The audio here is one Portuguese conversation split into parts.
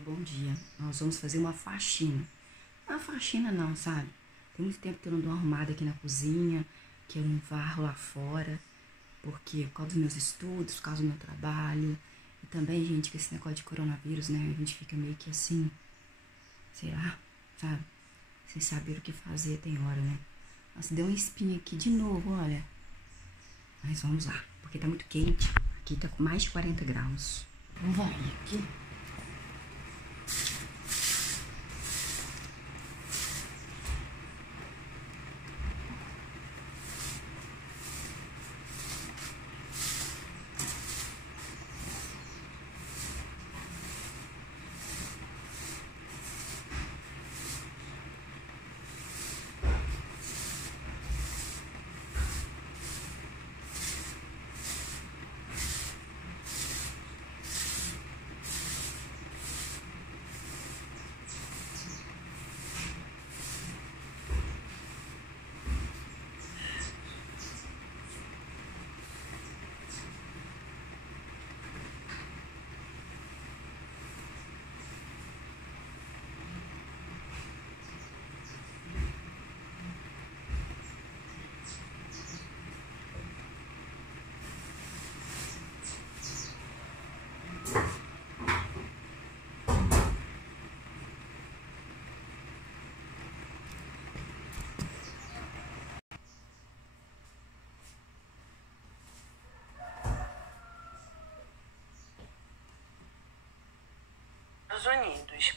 bom dia. Nós vamos fazer uma faxina. Uma faxina não, sabe? Tem muito tempo que eu não dou uma arrumada aqui na cozinha, que eu não varro lá fora, porque por causa dos meus estudos, por causa do meu trabalho. E também, gente, com esse negócio de coronavírus, né? A gente fica meio que assim, sei lá, sabe? Sem saber o que fazer, tem hora, né? Nossa, deu uma espinha aqui de novo, olha. Mas vamos lá, porque tá muito quente. Aqui tá com mais de 40 graus. Vamos varrer aqui. Unidos.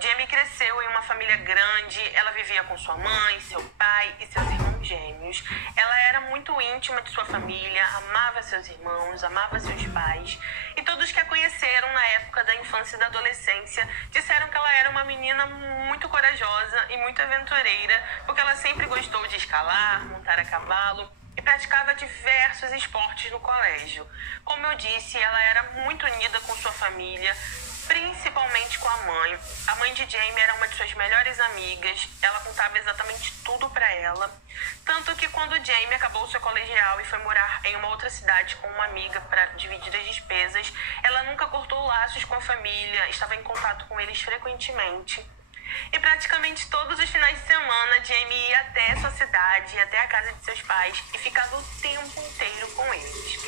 Jamie cresceu em uma família grande, ela vivia com sua mãe, seu pai e seus irmãos gêmeos. Ela era muito íntima de sua família, amava seus irmãos, amava seus pais. E todos que a conheceram na época da infância e da adolescência disseram que ela era uma menina muito corajosa e muito aventureira, porque ela sempre gostou de escalar, montar a cavalo e praticava diversos esportes no colégio. Como eu disse, ela era muito unida com sua família, principalmente com a mãe. A mãe de Jamie era uma de suas melhores amigas, ela contava exatamente tudo pra ela. Tanto que quando Jamie acabou o seu colegial e foi morar em uma outra cidade com uma amiga para dividir as despesas, ela nunca cortou laços com a família, estava em contato com eles frequentemente. E praticamente todos os finais de semana, Jamie ia até sua cidade, até a casa de seus pais e ficava o tempo inteiro com eles.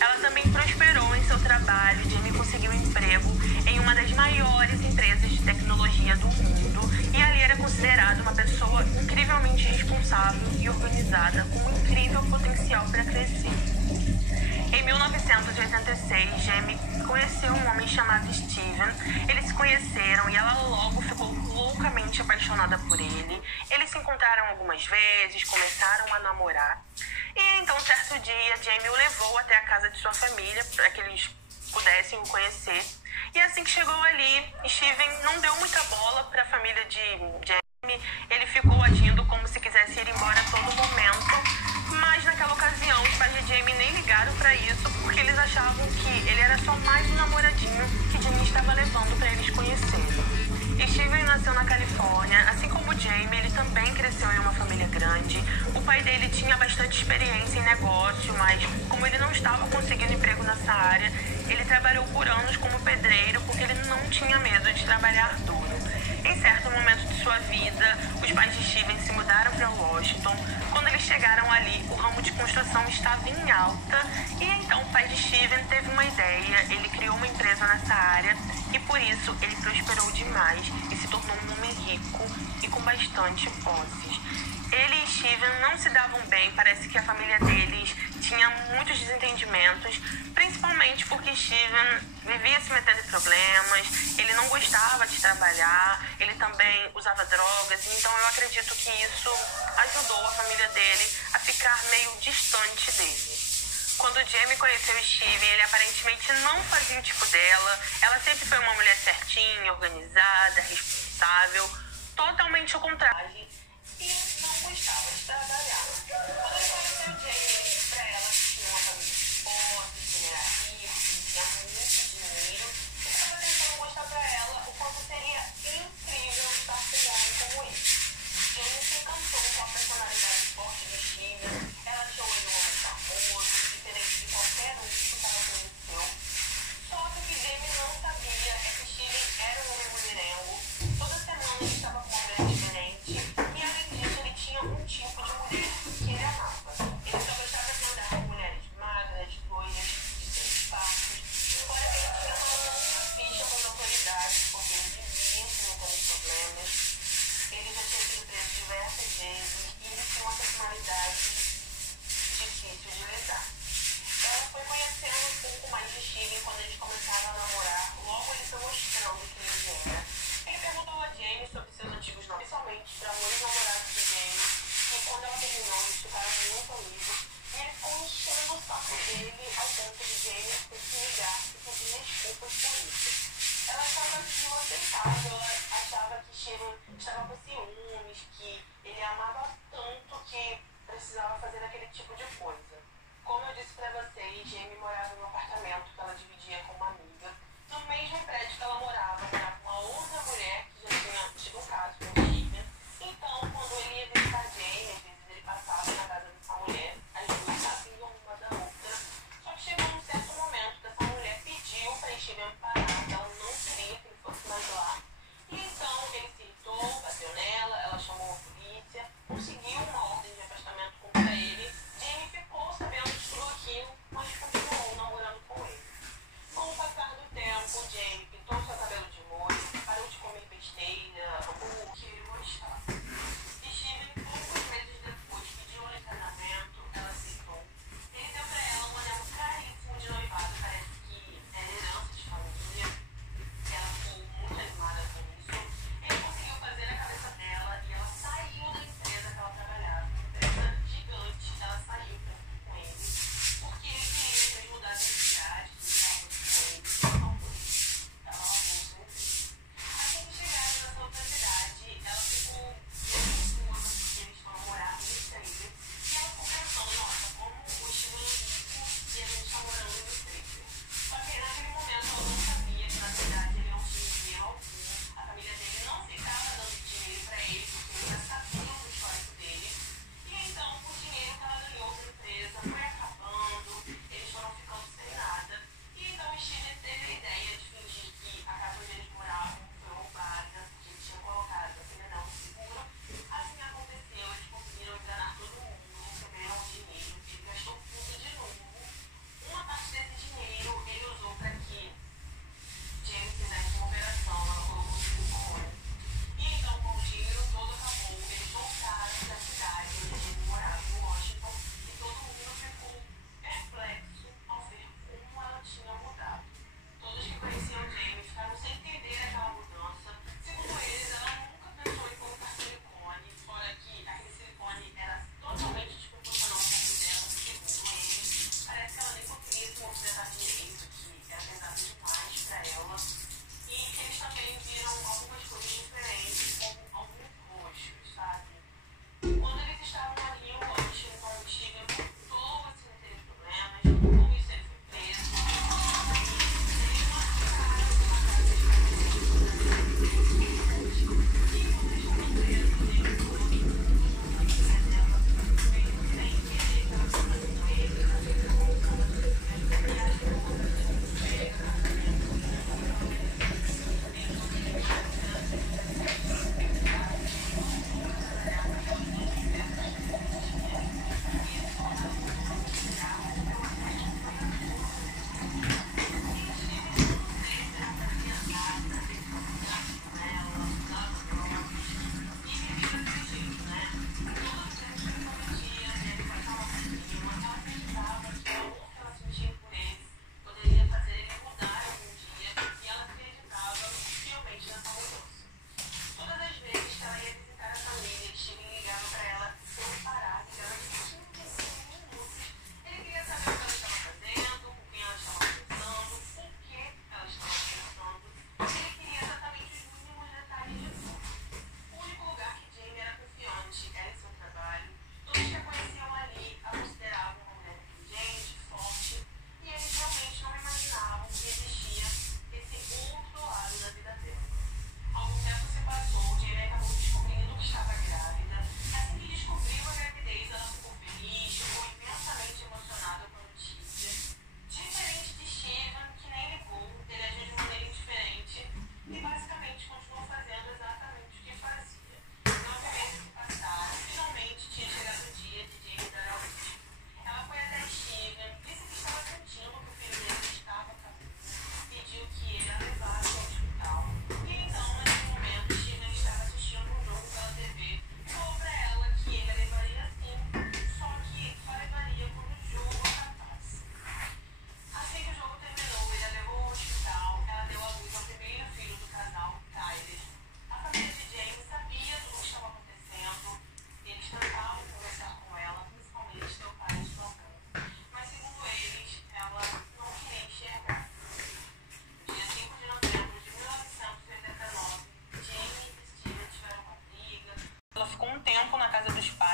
Ela também prosperou em seu trabalho. Jamie conseguiu um emprego em uma das maiores empresas de tecnologia do mundo e ali era considerada uma pessoa incrivelmente responsável e organizada, com um incrível potencial para crescer. Em 1986, Jamie conheceu um homem chamado Steven. Eles se conheceram e ela logo ficou loucamente apaixonada por ele. Eles se encontraram algumas vezes, começaram a namorar. E então, certo dia, Jamie o levou até a casa de sua família para que eles pudessem o conhecer. E assim que chegou ali, Steven não deu muita bola para a família de Jamie. Ele ficou agindo como se quisesse ir embora a todo momento. Mas naquela ocasião, os pais de Jamie nem ligaram pra isso, porque eles achavam que ele era só mais um namoradinho que Jamie estava levando pra eles conhecerem. Steven nasceu na Califórnia, assim como Jamie, ele também cresceu em uma família grande. O pai dele tinha bastante experiência em negócio, mas como ele não estava conseguindo emprego nessa área, ele trabalhou por anos como pedreiro, porque ele não tinha medo de trabalhar duro. Em certo momento de sua vida, os pais de Steven se mudaram para Washington. Quando eles chegaram ali, o ramo de construção estava em alta e então o pai de Steven teve uma ideia. Ele criou uma empresa nessa área e por isso ele prosperou demais e se tornou um homem rico e com bastante posses. Ele e Steven não se davam bem, parece que a família deles tinha muitos desentendimentos, principalmente porque Steven vivia se metendo em problemas, ele não gostava de trabalhar, ele também usava drogas, então eu acredito que isso ajudou a família dele a ficar meio distante dele. Quando Jamie conheceu Steven, ele aparentemente não fazia o tipo dela, ela sempre foi uma mulher certinha, organizada, responsável, totalmente ao contrário. E não gostava de trabalhar. Quando ele conheceu Jamie, ele disse pra ela que tinha uma família forte, que ele era rico, que tinha muito dinheiro. E estava tentando mostrar pra ela o quanto seria incrível estar com um homem como ele. Jamie se encantou com a personalidade forte de Steven. Ela achou ele um homem famoso, diferente de qualquer outro que ela conheceu. Só que o que Jamie não sabia é que Steven era um homem Ele já tinha sido preso diversas vezes e ele tinha uma personalidade difícil de lidar. Ela foi conhecendo um pouco mais de Steven quando eles começaram a namorar. Logo ele foi mostrando quem ele era. Ele perguntou a Jamie sobre seus antigos nomes, principalmente para um ex-namorado de Jamie, e quando ela terminou, eles ficaram muito amigos. E ele ficou enchendo o saco dele ao ponto de Jamie ter que ligar e pedir desculpas por isso. Ela achava aquilo aceitável, ela achava que Steven estava com ciúmes, que ele amava tanto que precisava fazer aquele tipo de coisa. Como eu disse pra vocês, Jamie morava num apartamento que ela dividia com uma amiga. No mesmo prédio que ela morava uma outra mulher que já tinha tido um caso com Steven. Então, quando ele ia visitar Jamie, às vezes ele passava na casa dessa mulher, as duas sabiam uma da outra. Só que chegou um certo momento que essa mulher pediu pra Steven parar, que ela não queria que ele fosse mais lá. E então ele se irritou, bateu nela, ela chamou a polícia, conseguiu uma ordem de afastamento contra ele. Jamie ficou sabendo de tudo aquilo, mas continuou namorando com ele. Com o passar do tempo, Jamie pintou seu cabelo de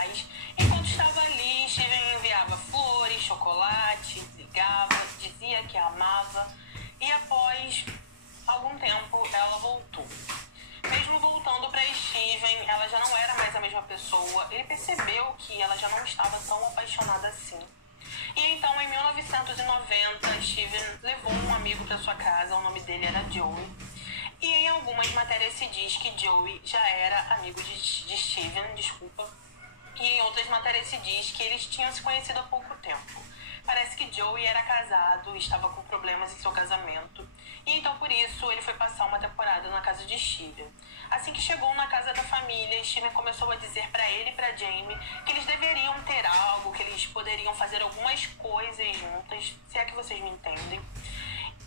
pais. Enquanto estava ali, Steven enviava flores, chocolate, ligava, dizia que a amava. E após algum tempo, ela voltou. Mesmo voltando para Steven, ela já não era mais a mesma pessoa. Ele percebeu que ela já não estava tão apaixonada assim. E então, em 1990, Steven levou um amigo para sua casa, o nome dele era Joey. E em algumas matérias se diz que Joey já era amigo de Steven, e em outras matérias se diz que eles tinham se conhecido há pouco tempo. Parece que Joey era casado e estava com problemas em seu casamento. E então, por isso, ele foi passar uma temporada na casa de Steven. Assim que chegou na casa da família, Steven começou a dizer para ele e para Jamie que eles deveriam ter algo, que eles poderiam fazer algumas coisas juntas, se é que vocês me entendem.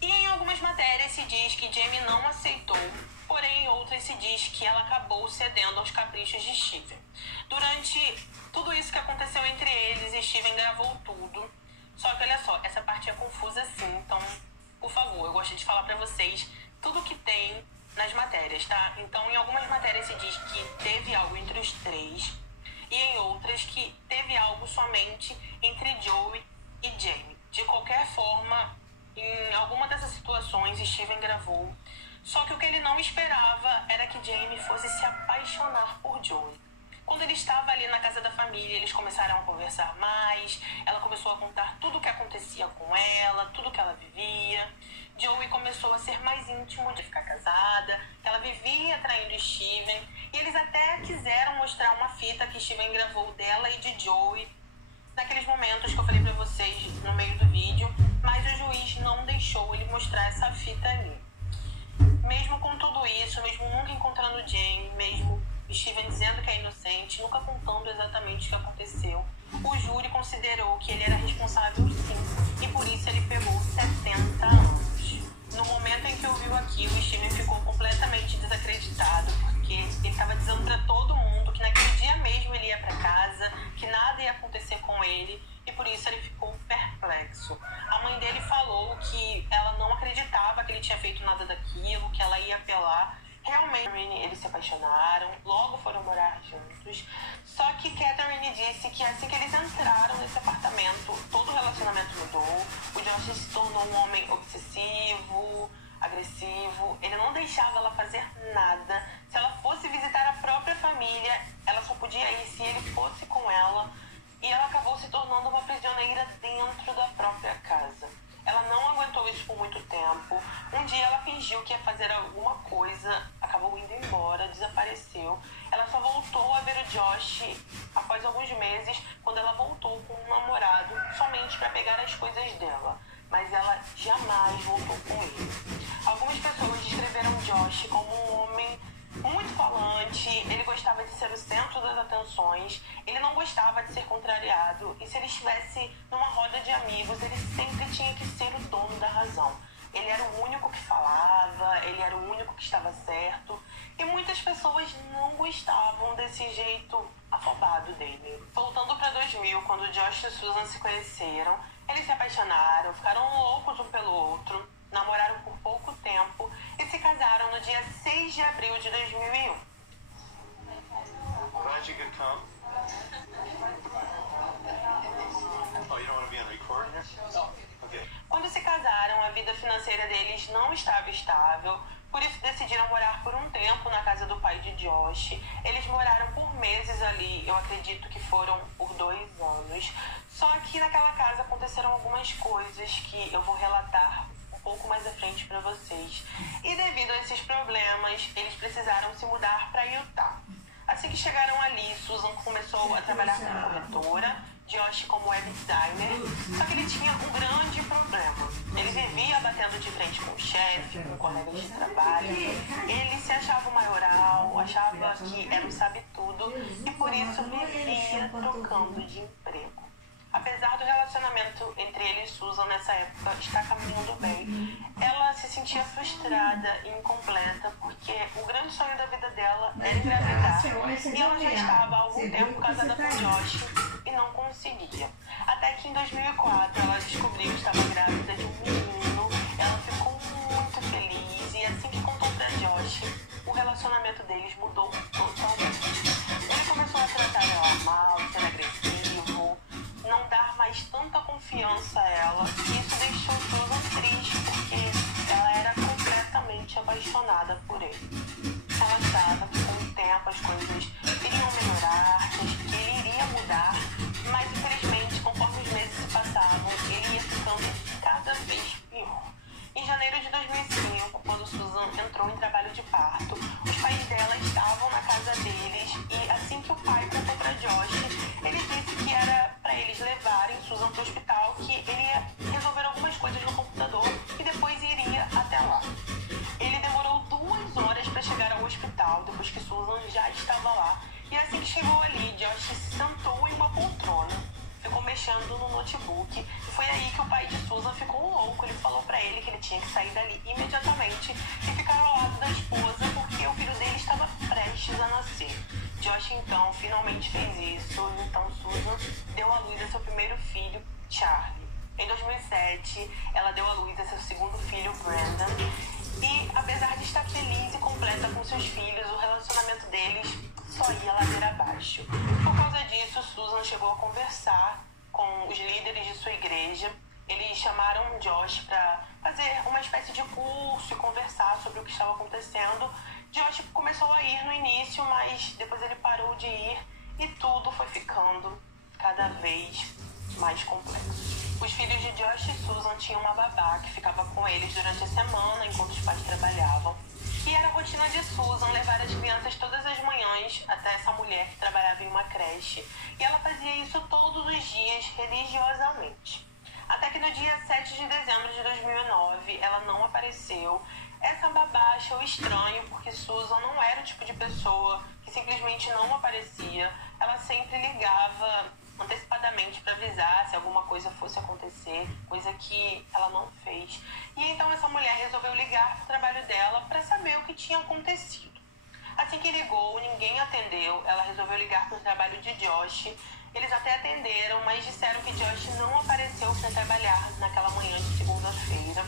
E em algumas matérias se diz que Jamie não aceitou, porém em outras se diz que ela acabou cedendo aos caprichos de Steven. Durante tudo isso que aconteceu entre eles, Steven gravou tudo. Só que olha só, essa parte é confusa sim, então, por favor, eu gosto de falar pra vocês tudo que tem nas matérias, tá? Então, em algumas matérias se diz que teve algo entre os três, e em outras que teve algo somente entre Joey e Jamie. De qualquer forma, em alguma dessas situações, Steven gravou, só que o que ele não esperava era que Jamie fosse se apaixonar por Joey. Quando ele estava ali na casa da família, eles começaram a conversar mais, ela começou a contar tudo o que acontecia com ela, tudo que ela vivia. Joey começou a ser mais íntimo de ficar casada, ela vivia traindo Steven, e eles até quiseram mostrar uma fita que Steven gravou dela e de Joey, naqueles momentos que eu falei pra vocês no meio do vídeo, mas o juiz não deixou ele mostrar essa fita ali. Mesmo com tudo isso, mesmo nunca encontrando Jamie, mesmo Steven dizendo que é inocente, nunca contando exatamente o que aconteceu, o júri considerou que ele era responsável sim, e por isso ele pegou 70 anos. No momento em que ouviu aquilo, Steven ficou completamente desacreditado, porque ele estava dizendo para todo mundo que naquele dia mesmo ele ia para casa, que nada ia acontecer com ele, e por isso ele ficou perplexo. A mãe dele falou que ela não acreditava que ele tinha feito nada daquilo, que ela ia apelar. Realmente, eles se apaixonaram, logo foram morar juntos. Só que Catherine disse que assim que eles entraram nesse apartamento, todo o relacionamento mudou. O Josh se tornou um homem obsessivo, agressivo. Ele não deixava ela fazer nada. Se ela fosse visitar a própria família, ela só podia ir se ele fosse com ela. E ela acabou se tornando uma prisioneira dentro da própria casa. Ela não aguentou isso por muito tempo. Um dia ela fingiu que ia fazer alguma coisa, acabou indo embora, desapareceu. Ela só voltou a ver o Josh após alguns meses, quando ela voltou com um namorado, somente para pegar as coisas dela. Mas ela jamais voltou com ele. Algumas pessoas descreveram Josh como um homem muito falante, ele gostava de ser o centro das atenções, ele não gostava de ser contrariado, e se ele estivesse numa roda de amigos, ele sempre tinha que ser o dono da razão. Ele era o único que falava, ele era o único que estava certo, e muitas pessoas não gostavam desse jeito afobado dele. Voltando para 2000, quando Josh e Susan se conheceram, eles se apaixonaram, ficaram loucos um pelo outro, namoraram por pouco tempo e se casaram no dia 6 de abril de 2001. Glad you could come. Oh, you don't want to be on record here? No. Okay. Quando se casaram, a vida financeira deles não estava estável, por isso decidiram morar por um tempo na casa do pai de Josh. Eles moraram por meses ali, eu acredito que foram por 2 anos. Só que naquela casa aconteceram algumas coisas que eu vou relatar um pouco mais à frente para vocês. E devido a esses problemas, eles precisaram se mudar para Utah. Assim que chegaram ali, Susan começou a trabalhar como corretora, Josh como web designer, só que ele tinha um grande problema. Ele vivia batendo de frente com o chefe, com colegas de trabalho, ele se achava o maioral, achava que era um sabe-tudo e por isso vivia trocando de emprego. Apesar do relacionamento entre ele e Susan nessa época estar caminhando bem, ela se sentia frustrada e incompleta porque o grande sonho da vida dela era engravidar. E ela já estava há algum tempo casada com Josh e não conseguia. Até que em 2004 ela descobriu que estava grávida de um menino, ela ficou muito feliz e assim que contou pra Josh, o relacionamento deles mudou totalmente. Ele começou a tratar ela mal, Ela achava que com o tempo as coisas iriam melhorar, que ele iria mudar, mas infelizmente, conforme os meses se passavam, ele ia ficando cada vez pior. Em janeiro de 2005, quando Susan entrou em trabalho de parto, os pais dela estavam na casa deles e assim que o pai contou para Josh, ele disse que era para eles levarem Susan para o hospital, que ele ia resolver algumas coisas no computador e depois iria até lá. Ele demorou 2 horas para chegar ao hospital, depois que Susan já estava lá. E assim que chegou ali, Josh se sentou em uma poltrona, ficou mexendo no notebook. E foi aí que o pai de Susan ficou louco. Ele falou para ele que ele tinha que sair dali imediatamente e ficar ao lado da esposa, porque o filho dele estava prestes a nascer. Josh, então, finalmente fez isso. Então, Susan deu à luz a seu primeiro filho, Charlie. Em 2007, ela deu à luz a seu segundo filho, Brandon. E, apesar de estar feliz e completa com seus filhos, o relacionamento deles só ia ladeira abaixo. Por causa disso, Susan chegou a conversar com os líderes de sua igreja. Eles chamaram Josh para fazer uma espécie de curso e conversar sobre o que estava acontecendo. Josh começou a ir no início, mas depois ele parou de ir e tudo foi ficando cada vez mais complexo. Os filhos de Josh e Susan tinham uma babá que ficava com eles durante a semana enquanto os pais trabalhavam. E era a rotina de Susan levar as crianças todas as manhãs até essa mulher que trabalhava em uma creche. E ela fazia isso todos os dias, religiosamente. Até que no dia 7 de dezembro de 2009, ela não apareceu. Essa babá achou estranho, porque Susan não era o tipo de pessoa que simplesmente não aparecia. Ela sempre ligava antecipadamente para avisar se alguma coisa fosse acontecer, coisa que ela não fez. E então essa mulher resolveu ligar para o trabalho dela para saber o que tinha acontecido. Assim que ligou, ninguém atendeu. Ela resolveu ligar para o trabalho de Josh. Eles até atenderam, mas disseram que Josh não apareceu para trabalhar naquela manhã de segunda-feira.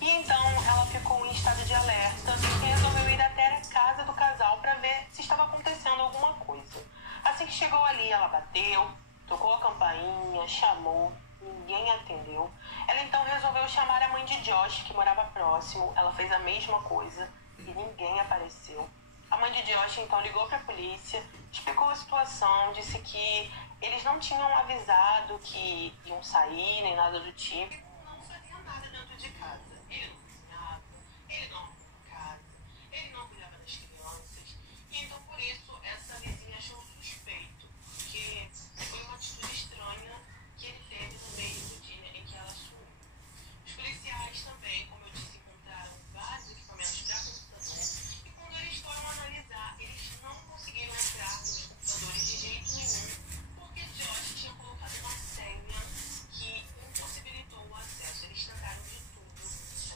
E então ela ficou em estado de alerta e resolveu ir até a casa do casal para ver se estava acontecendo alguma coisa. Assim que chegou ali, ela bateu, tocou a campainha, chamou, ninguém atendeu. Ela então resolveu chamar a mãe de Josh, que morava próximo. Ela fez a mesma coisa e ninguém apareceu. A mãe de Josh então ligou para a polícia, explicou a situação, disse que eles não tinham avisado que iam sair, nem nada do tipo. Não fazia nada dentro de casa. Ele não cozinhava, ele não arrumava casa, ele não cuidava das crianças. E então por isso essa vizinha achou suspeito, porque foi uma atitude estranha que ele teve no meio do dia em que ela sumiu. Os policiais também, como eu disse, encontraram vários equipamentos para computador e quando eles foram analisar, eles não conseguiram entrar nos computadores de jeito nenhum, porque Josh tinha colocado uma senha que impossibilitou o acesso. Eles tentaram de tudo,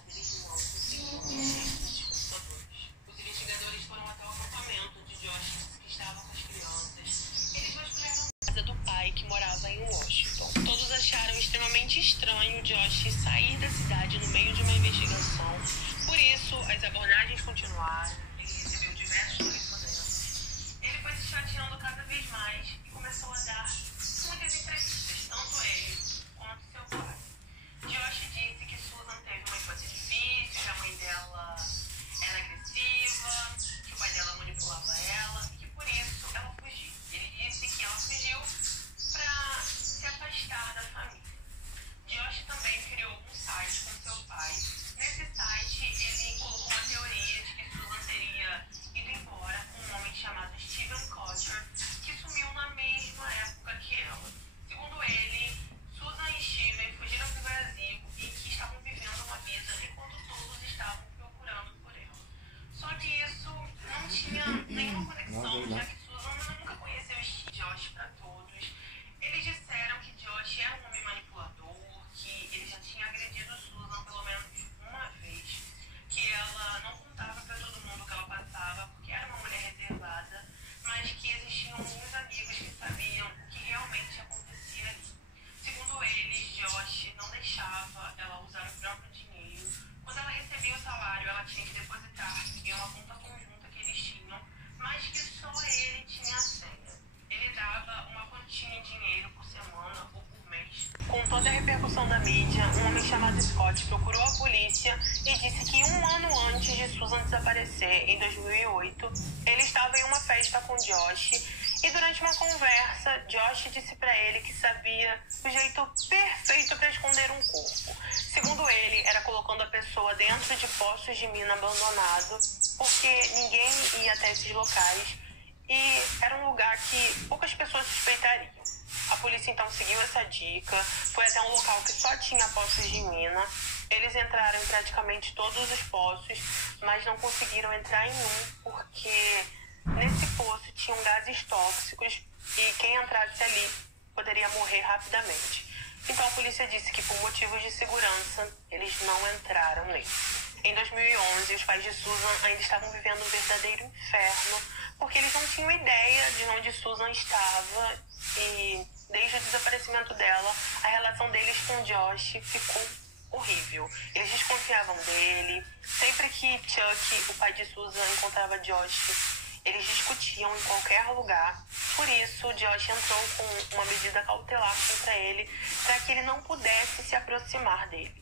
mas eles não conseguiram mexer nos computadores. Os investigadores foram até o acampamento de Josh, que estava com as crianças. Eles vasculharam a casa do pai, que morava em Washington. Todos acharam extremamente estranho Josh sair da cidade no meio de uma investigação. Por isso, as abordagens continuaram. Ele recebeu diversos telefonemas. Ele foi se chateando cada vez mais e começou a dar muitas entrevistas, tanto ele quanto seu pai. Josh disse que Susan teve uma infância difícil, que a mãe dela era agressiva, que o pai dela manipulava ela e que por isso ela fugiu. Ele disse que ela fugiu para se afastar da família. Josh também criou um site com seu pai. Nesse site, ele colocou uma teoria de que Susan teria ido embora com um homem chamado Steven Kotler, que sumiu na mesma época que ela. Segundo ele, Susan e Steven fugiram para o Brasil e que estavam vivendo uma vida enquanto todos estavam procurando por ela. Só que isso não tinha nenhuma conexão, já que Susan nunca conheceu Josh para todos. Eles disseram que Josh era um homem manipulador, que ele já tinha agredido Susan pelo menos uma vez, que ela não contava para todo mundo o que ela passava, porque era uma mulher reservada, mas que existiam alguns amigos que sabiam o que realmente acontecia ali. Segundo eles, Josh não deixava ela usar o próprio dinheiro. Quando ela recebia o salário, ela tinha que depositar em uma conta conjunta que eles tinham, mas que só ele tinha a senha. Ele dava uma quantia em dinheiro por semana com toda a repercussão da mídia, um homem chamado Scott procurou a polícia e disse que 1 ano antes de Susan desaparecer, em 2008, ele estava em uma festa com Josh e durante uma conversa, Josh disse para ele que sabia o jeito perfeito para esconder um corpo. Segundo ele, era colocando a pessoa dentro de poços de mina abandonado, porque ninguém ia até esses locais e era um lugar que poucas pessoas suspeitariam. A polícia então seguiu essa dica, foi até um local que só tinha poços de mina. Eles entraram em praticamente todos os poços, mas não conseguiram entrar em um, porque nesse poço tinham gases tóxicos e quem entrasse ali poderia morrer rapidamente. Então a polícia disse que por motivos de segurança eles não entraram nele. Em 2011, os pais de Susan ainda estavam vivendo um verdadeiro inferno, porque eles não tinham ideia de onde Susan estava e desde o desaparecimento dela, a relação deles com Josh ficou horrível. Eles desconfiavam dele. Sempre que Chuck, o pai de Susan, encontrava Josh, eles discutiam em qualquer lugar. Por isso, Josh entrou com uma medida cautelar contra ele para que ele não pudesse se aproximar dele.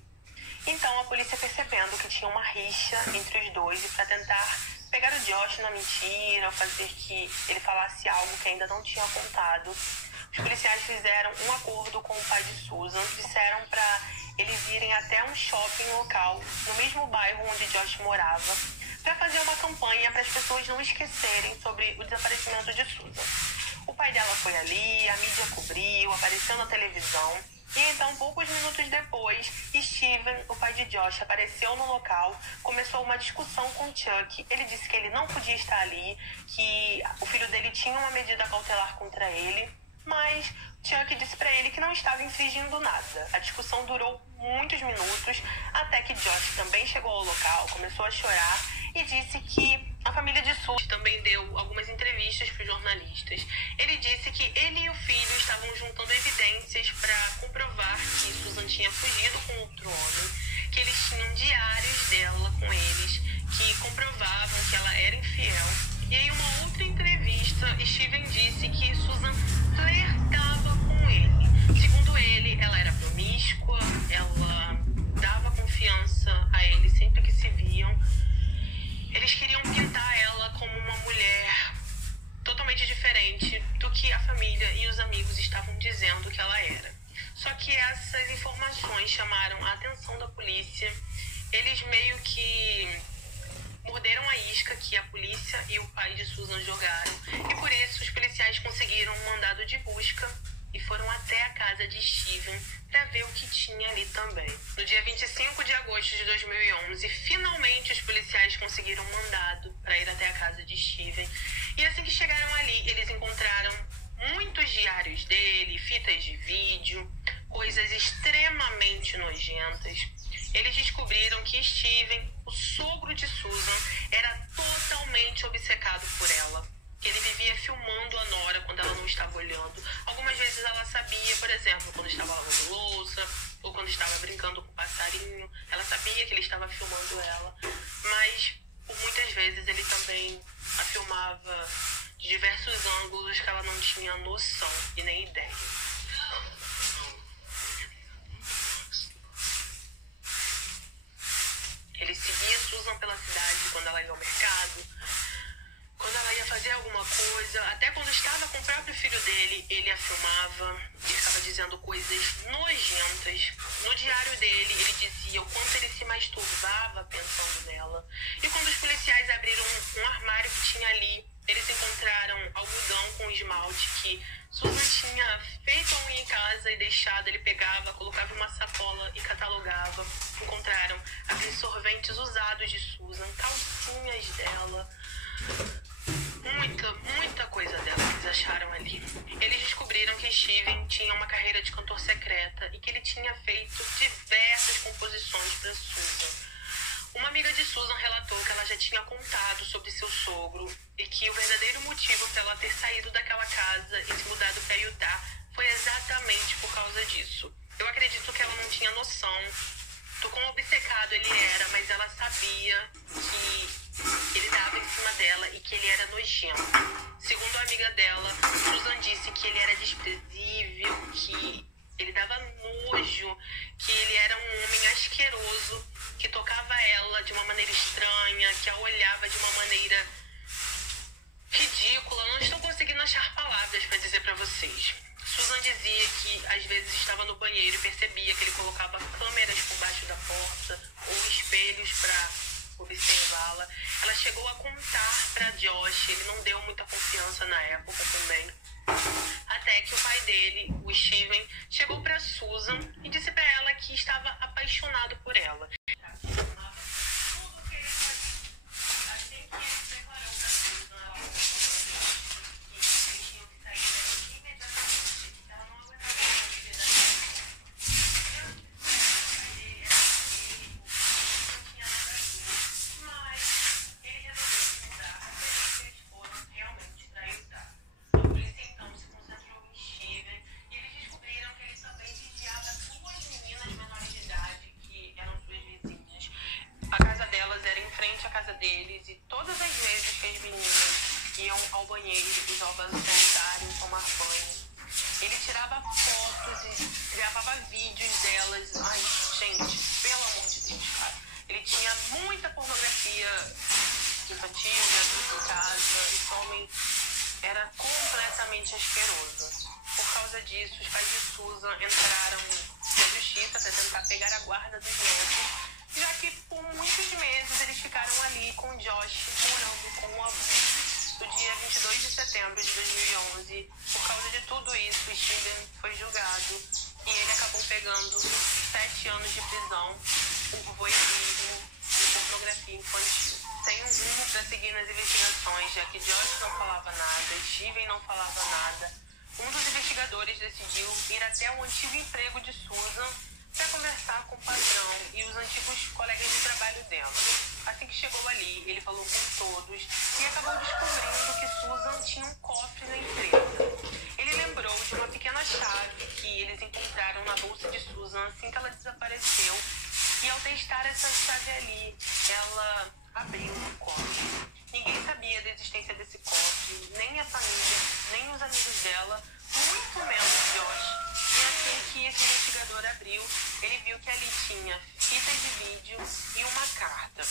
Então, a polícia, percebendo que tinha uma rixa entre os dois e para tentar pegar o Josh na mentira ou fazer que ele falasse algo que ainda não tinha contado, os policiais fizeram um acordo com o pai de Susan, disseram para eles irem até um shopping local, no mesmo bairro onde Josh morava, para fazer uma campanha para as pessoas não esquecerem sobre o desaparecimento de Susan. O pai dela foi ali, a mídia cobriu, apareceu na televisão, e então, poucos minutos depois, Steven, o pai de Josh, apareceu no local, começou uma discussão com Chuck. Ele disse que ele não podia estar ali, que o filho dele tinha uma medida cautelar contra ele, mas Chuck disse para ele que não estava infringindo nada. A discussão durou muitos minutos, até que Josh também chegou ao local, começou a chorar e disse que a família de Susan também deu algumas entrevistas para os jornalistas. Ele disse que ele e o filho estavam juntando evidências para comprovar que Susan tinha fugido com outro homem, que eles tinham diários dela com eles, que comprovavam que ela era infiel. E em uma outra entrevista, Steven disse que Susan flertava com ele. Segundo ele, ela era promíscua, ela dava confiança a ele sempre que se viam. Eles queriam pintar ela como uma mulher totalmente diferente do que a família e os amigos estavam dizendo que ela era. Só que essas informações chamaram a atenção da polícia. Eles meio que morderam a isca que a polícia e o pai de Susan jogaram. E por isso os policiais conseguiram um mandado de busca e foram até a casa de Steven para ver o que tinha ali também. No dia 25 de agosto de 2011, finalmente os policiais conseguiram um mandado para ir até a casa de Steven. E assim que chegaram ali, eles encontraram muitos diários dele, fitas de vídeo, coisas extremamente nojentas. Eles descobriram que Steven, o sogro de Susan, era totalmente obcecado por ela. Que ele vivia filmando a nora quando ela não estava olhando. Algumas vezes ela sabia, por exemplo, quando estava lavando louça ou quando estava brincando com o passarinho, ela sabia que ele estava filmando ela. Mas, por muitas vezes, ele também a filmava de diversos ângulos que ela não tinha noção e nem ideia. Ele seguia Susan pela cidade quando ela ia ao mercado, quando ela ia fazer alguma coisa, até quando estava com o próprio filho dele, ele a filmava e ficava dizendo coisas nojentas. No diário dele, ele dizia o quanto ele se masturbava pensando nela. E quando os policiais abriram um armário que tinha ali, eles encontraram algodão com esmalte que Susan tinha feito a unha em casa e deixado. Ele pegava, colocava em uma sacola e catalogava. Encontraram absorventes usados de Susan, calcinhas dela, muita coisa dela que eles acharam ali. Eles descobriram que Steven tinha uma carreira de cantor secreta e que ele tinha feito diversas composições para Susan. Uma amiga de Susan relatou que ela já tinha contado sobre seu sogro e que o verdadeiro motivo para ela ter saído daquela casa e se mudado para Utah foi exatamente por causa disso. Eu acredito que ela não tinha noção do quão obcecado ele era, mas ela sabia que ele dava em cima dela e que ele era nojento. Segundo a amiga dela, Susan disse que ele era desprezível, que Ele dava nojo, que ele era um homem asqueroso, que tocava ela de uma maneira estranha, que a olhava de uma maneira ridícula. Não estou conseguindo achar palavras para dizer para vocês. Susan dizia que às vezes estava no banheiro e percebia que ele colocava câmeras por baixo da porta ou espelhos para observá-la. Ela chegou a contar para Josh, ele não deu muita confiança na época também. Até que o pai dele, o Steven, chegou para Susan e disse para ela que estava apaixonado por ela. Deles, e todas as vezes que as meninas iam ao banheiro usar o vaso sanitário, tomar banho, ele tirava fotos e gravava vídeos delas. Ai, gente, pelo amor de Deus, cara. Ele tinha muita pornografia infantil em casa. Esse homem era completamente asqueroso. Por causa disso, os pais de Susan entraram na justiça para tentar pegar a guarda dos netos, já que por muitos meses eles ficaram ali com Josh, morando com o avô. No dia 22 de setembro de 2011, por causa de tudo isso, Steven foi julgado e ele acabou pegando 7 anos de prisão por voyeurismo e pornografia infantil. Sem um rumo para seguir nas investigações, já que Josh não falava nada, Steven não falava nada, um dos investigadores decidiu ir até o antigo emprego de Susan para conversar com o patrão e os antigos colegas de trabalho dela. Assim que chegou ali, ele falou com todos e acabou descobrindo que Susan tinha um cofre na empresa. Ele lembrou de uma pequena chave que eles encontraram na bolsa de Susan assim que ela desapareceu, e ao testar essa chave ali, ela abriu o cofre. Ninguém sabia da existência desse cofre, nem a família, nem os amigos dela, muito menos Josh. E assim que esse investigador abriu, ele viu que ali tinha fitas de vídeo e uma carta.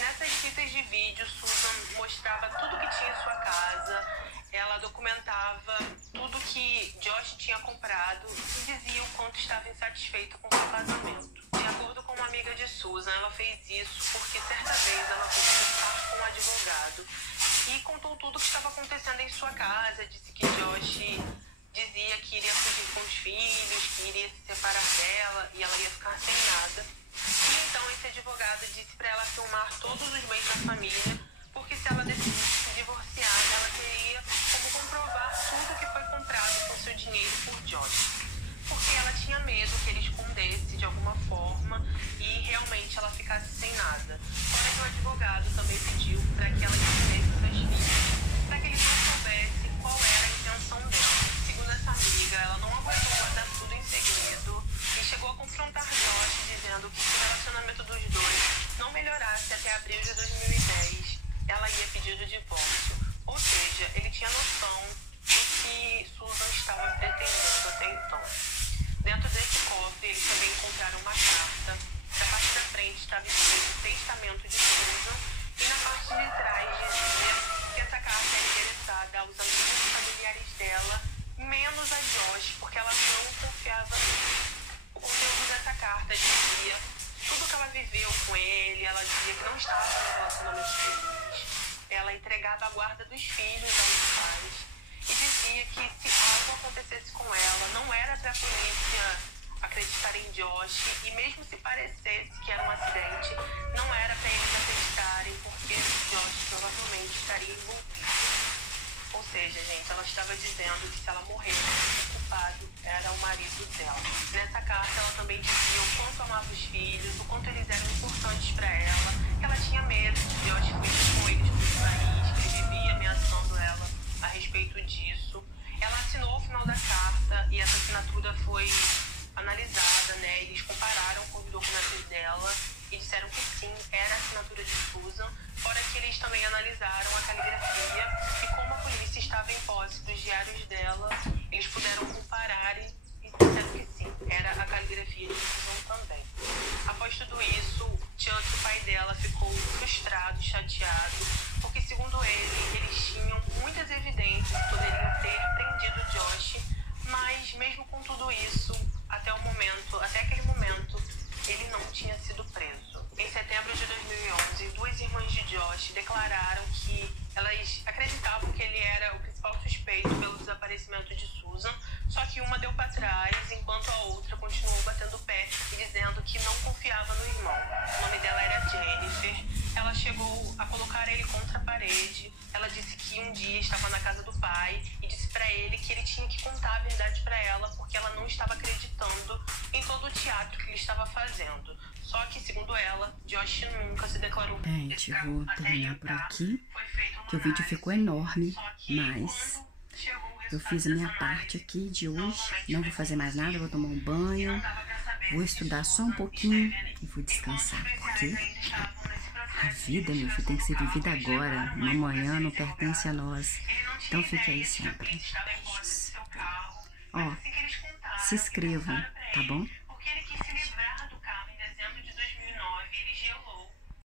Nessas fitas de vídeo, Susan mostrava tudo que tinha em sua casa, ela documentava tudo que Josh tinha comprado e dizia o quanto estava insatisfeita com seu casamento. De acordo com uma amiga de Susan, ela fez isso porque certa vez ela foi conversar com um advogado e contou tudo o que estava acontecendo em sua casa. Disse que Josh dizia que iria fugir com os filhos, que iria se separar dela e ela ia ficar sem nada. E então esse advogado disse para ela filmar todos os bens da família, porque se ela decidisse se divorciar, ela teria como comprovar tudo que foi comprado com seu dinheiro por Josh. Porque ela tinha medo que ele escondesse de alguma forma e realmente ela ficasse sem nada. Porém, o advogado também pediu para que ela escondesse seus filhos, para que eles não soubessem qual era a intenção dela. Segundo essa amiga, ela não aguentou guardar tudo em segredo e chegou a confrontar Josh, dizendo que se o relacionamento dos dois não melhorasse até abril de 2010, ela ia pedir o divórcio. Ou seja, ele tinha noção do que Susan estava pretendendo até então. Dentro desse cofre, eles também encontraram uma carta. Na parte da frente estava escrito o testamento de Susan e na parte de trás dizia que essa carta era endereçada aos amigos e familiares dela, menos a Josh, porque ela não confiava nele. O conteúdo dessa carta dizia tudo que ela viveu com ele, ela dizia que não estava no relacionamento feliz, ela entregava a guarda dos filhos aos pais e dizia que se algo acontecesse com ela, não era para a polícia acreditar em Josh, e mesmo se parecesse que era um acidente, não era para eles acreditarem, porque Josh provavelmente estaria envolvido. Ou seja, gente, ela estava dizendo que se ela morresse, o culpado era o marido dela. Nessa carta, ela também dizia o quanto amava os filhos, o quanto eles eram importantes para ela, que ela tinha medo de Josh fugir com eles para o país, que ele vivia ameaçando ela a respeito disso. Ela assinou o final da carta e essa assinatura foi analisada, né? Eles compararam com os documentos dela e disseram que sim, era a assinatura de Susan, fora que eles também analisaram a caligrafia e como a polícia estava em posse dos diários dela, eles puderam comparar e disseram que sim, Elas acreditavam que ele era o principal suspeito pelo desaparecimento de Susan, só que uma deu para trás, enquanto a outra continuou batendo o pé e dizendo que não confiava no irmão. O nome dela era Jennifer. Ela chegou a colocar ele contra a parede. Ela disse que um dia estava na casa do pai e disse para ele que ele tinha que contar a verdade para ela, porque ela não estava acreditando em todo o teatro que ele estava fazendo. Só que, segundo ela, Josh nunca se declarou. Gente, vou terminar por aqui, que o vídeo ficou enorme, mas eu fiz a minha parte aqui de hoje. Não vou fazer mais nada, vou tomar um banho, vou estudar só um pouquinho e vou descansar, porque a vida, meu filho, tem que ser vivida agora. Uma manhã não pertence a nós. Então fique aí sempre. Ó, se inscrevam, tá bom?